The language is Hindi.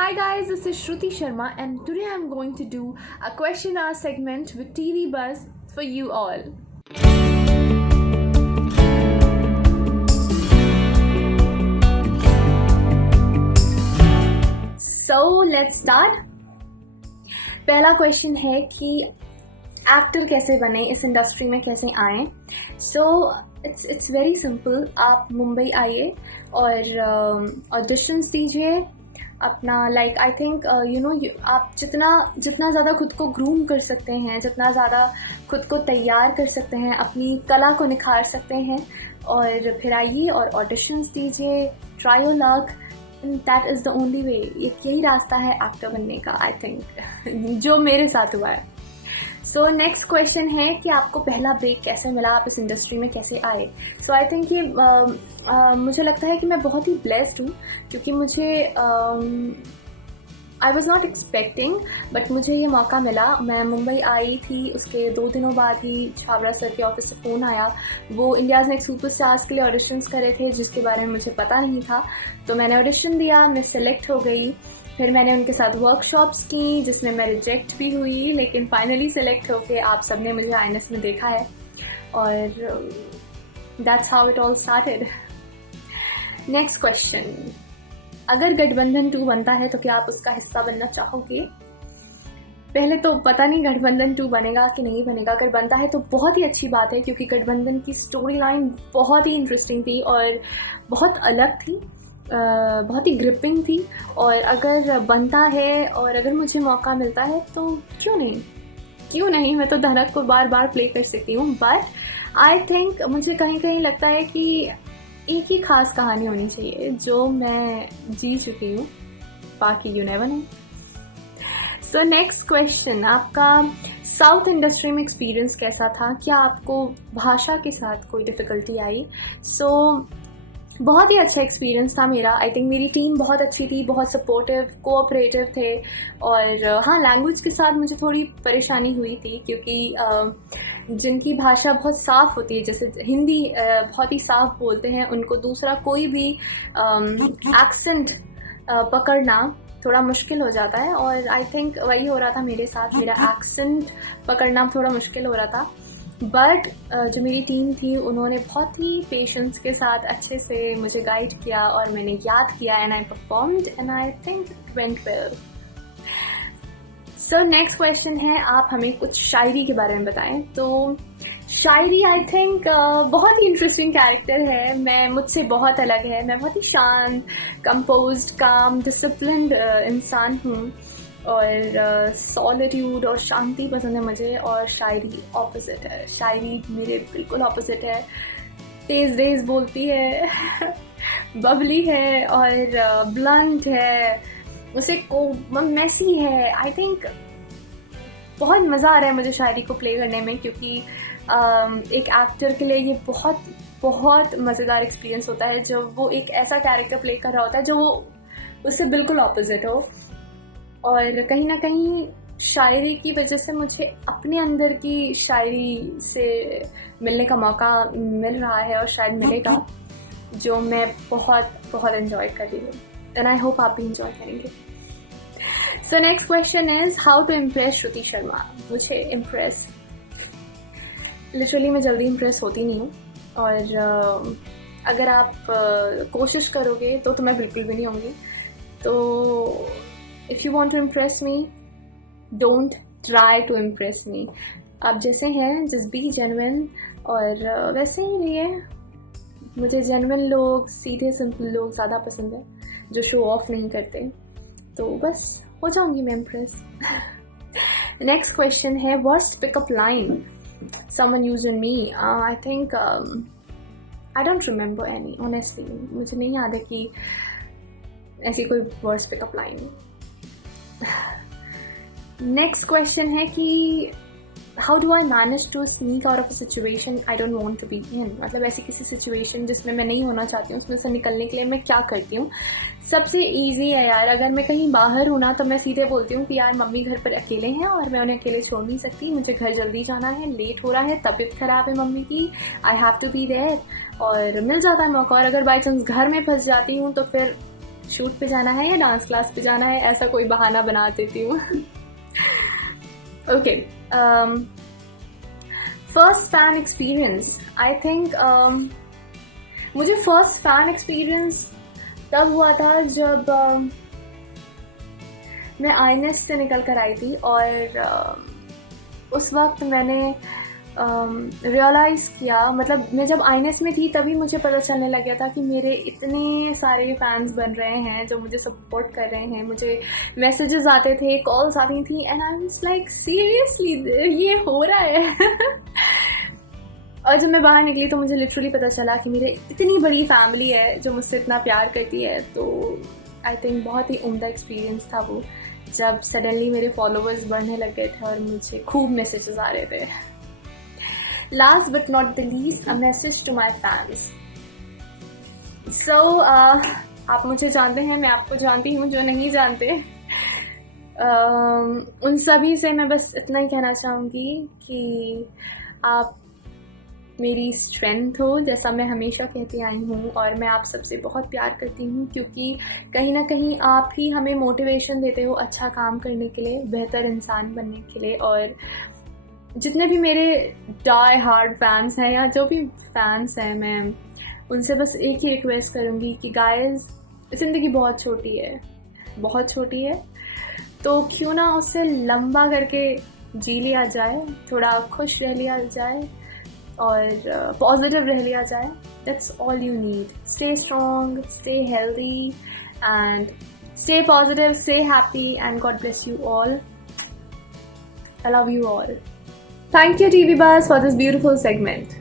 Hi guys, this is Shruti Sharma and today I'm going to do a question hour segment with TV Buzz for you all. So let's start. पहला क्वेश्चन है कि एक्टर कैसे बने, इस इंडस्ट्री में कैसे आए. So it's very simple. आप मुंबई आइए और ऑडिशंस दीजिए अपना. लाइक आई थिंक आप जितना ज़्यादा खुद को ग्रूम कर सकते हैं, जितना ज़्यादा खुद को तैयार कर सकते हैं, अपनी कला को निखार सकते हैं, और फिर आइए और ऑडिशंस दीजिए. Try your luck. That is the only way. यही रास्ता है एक्टर बनने का, आई थिंक, जो मेरे साथ हुआ है. सो नेक्स्ट क्वेश्चन है कि आपको पहला ब्रेक कैसे मिला, आप इस इंडस्ट्री में कैसे आए. सो आई थिंक कि मुझे लगता है कि मैं बहुत ही ब्लेस्ड हूँ, क्योंकि मुझे I was not expecting, but मुझे ये मौका मिला. मैं मुंबई आई थी, उसके 2 दिनों बाद ही छाबड़ा सर के ऑफिस से फ़ोन आया. वो इंडियाज़ नेक्स्ट सुपरस्टार्स के लिए ऑडिशंस करे थे, जिसके बारे में मुझे पता नहीं था. तो मैंने ऑडिशन दिया, मैं सिलेक्ट हो गई. फिर मैंने उनके साथ वर्कशॉप्स की, जिसमें मैं रिजेक्ट भी हुई, लेकिन फाइनली सिलेक्ट होके आप सबने मुझे आईएनएस में देखा है. और that's how it all started. Next question. अगर गठबंधन 2 बनता है तो क्या आप उसका हिस्सा बनना चाहोगे? पहले तो पता नहीं गठबंधन 2 बनेगा कि नहीं बनेगा. अगर बनता है तो बहुत ही अच्छी बात है, क्योंकि गठबंधन की स्टोरी लाइन बहुत ही इंटरेस्टिंग थी और बहुत अलग थी, बहुत ही ग्रिपिंग थी. और अगर बनता है और अगर मुझे मौका मिलता है तो क्यों नहीं, मैं तो धड़क को बार बार प्ले कर सकती हूँ. बट आई थिंक मुझे कहीं कहीं लगता है कि एक ही खास कहानी होनी चाहिए जो मैं जी चुकी हूँ, बाकी you never know. So next question. आपका साउथ इंडस्ट्री में एक्सपीरियंस कैसा था? क्या आपको भाषा के साथ कोई डिफ़िकल्टी आई? बहुत ही अच्छा एक्सपीरियंस था मेरा. आई थिंक मेरी टीम बहुत अच्छी थी, बहुत सपोर्टिव, कोऑपरेटिव थे. और हाँ, लैंग्वेज के साथ मुझे थोड़ी परेशानी हुई थी, क्योंकि जिनकी भाषा बहुत साफ़ होती है, जैसे हिंदी बहुत ही साफ़ बोलते हैं, उनको दूसरा कोई भी एक्सेंट पकड़ना थोड़ा मुश्किल हो जाता है. और आई थिंक वही हो रहा था मेरे साथ. मेरा एक्सेंट पकड़ना थोड़ा मुश्किल हो रहा था. बट जो मेरी टीम थी, उन्होंने बहुत ही पेशेंस के साथ अच्छे से मुझे गाइड किया और मैंने याद किया, and I performed and I think it went well. So next question है, आप हमें कुछ शायरी के बारे में बताएं. तो शायरी आई थिंक बहुत ही इंटरेस्टिंग कैरेक्टर है. मुझसे बहुत अलग है. मैं बहुत ही शांत, कंपोज्ड, काम, डिसिप्लिन्ड इंसान हूँ. और सॉलिट्यूड और शांति पसंद है मुझे. और शायरी ऑपोजिट है. शायरी मेरे बिल्कुल ऑपोजिट है. तेज़ बोलती है, बबली है और ब्लंट है, उसे को मैसी है. आई थिंक बहुत मज़ा आ रहा है मुझे शायरी को प्ले करने में, क्योंकि एक एक्टर के लिए ये बहुत बहुत मज़ेदार एक्सपीरियंस होता है जब वो एक ऐसा कैरेक्टर प्ले कर रहा होता है जो वो उससे बिल्कुल ऑपोजिट हो. और कहीं ना कहीं शायरी की वजह से मुझे अपने अंदर की शायरी से मिलने का मौका मिल रहा है, और शायद मिलेगा, जो मैं बहुत बहुत एंजॉय कर रही हूँ. एंड आई होप आप भी एंजॉय करेंगे. So next question is how to impress Shruti Sharma. मुझे इम्प्रेस, लिटरली मैं जल्दी इम्प्रेस होती नहीं हूँ. और अगर आप कोशिश करोगे तो मैं बिल्कुल भी नहीं होंगी. तो if you want to impress me, don't try to impress me. आप जैसे हैं, just be genuine, और वैसे ही रहिए. मुझे genuine लोग, सीधे सिंपल लोग ज़्यादा पसंद है, जो शो ऑफ नहीं करते. तो बस हो जाऊंगी मैं इम्प्रेस. नेक्स्ट क्वेश्चन है, worst pickup line someone used on me. I think I don't remember any, honestly. मुझे नहीं याद है कि ऐसी कोई worst pickup line. Next question है कि how do I manage to sneak out of a situation I don't want to be in. मतलब ऐसी किसी सिचुएशन जिसमें मैं नहीं होना चाहती हूँ, उसमें से निकलने के लिए मैं क्या करती हूँ. सबसे इजी है यार. अगर मैं कहीं बाहर हूँ ना, तो मैं सीधे बोलती हूँ कि यार मम्मी घर पर अकेले हैं और मैं उन्हें अकेले छोड़ नहीं सकती, मुझे घर जल्दी जाना है, लेट हो रहा है, तबीयत खराब है मम्मी की, I have to be there. और मिल जाता है मौका. और अगर बाई चांस घर में फंस जाती हूँ तो फिर शूट पे जाना है या डांस क्लास पे जाना है, ऐसा कोई बहाना बना देती हूँ। Okay, first fan experience, I think मुझे फर्स्ट फैन एक्सपीरियंस तब हुआ था जब मैं आईनेस से निकल कर आई थी, और उस वक्त मैंने रियलाइज़ किया, मतलब मैं जब आईनेस में थी तभी मुझे पता चलने लग गया था कि मेरे इतने सारे फैंस बन रहे हैं जो मुझे सपोर्ट कर रहे हैं। मुझे मैसेजेस आते थे, कॉल्स आती थी, and I was like seriously ये हो रहा है। और जब मैं बाहर निकली तो मुझे लिटरली पता चला कि मेरे इतनी बड़ी फैमिली है जो मुझसे इतना प्यार करती है। तो आई थिंक बहुत ही उम्दा एक्सपीरियंस था वो, जब सडनली मेरे फॉलोअर्स बढ़ने लग गए थे और मुझे खूब मैसेजेस आ रहे थे। Last but not the least, a message to my fans. So आप मुझे जानते हैं, मैं आपको जानती हूँ, जो नहीं जानते उन सभी से मैं बस इतना ही कहना चाहूँगी कि आप मेरी स्ट्रेंथ हो, जैसा मैं हमेशा कहती आई हूँ, और मैं आप सबसे बहुत प्यार करती हूँ, क्योंकि कहीं ना कहीं आप ही हमें मोटिवेशन देते हो अच्छा काम करने के लिए, बेहतर इंसान बनने के लिए। और जितने भी मेरे डाई हार्ड फैंस हैं या जो भी फैंस हैं, मैं उनसे बस एक ही रिक्वेस्ट करूँगी कि गाइस, ज़िंदगी बहुत छोटी है, बहुत छोटी है, तो क्यों ना उससे लंबा करके जी लिया जाए, थोड़ा खुश रह लिया जाए और पॉजिटिव रह लिया जाए। That's all you need. Stay strong, stay healthy and stay positive, stay happy, and God bless you all. I love you all. Thank you, TV Buzz, for this beautiful segment.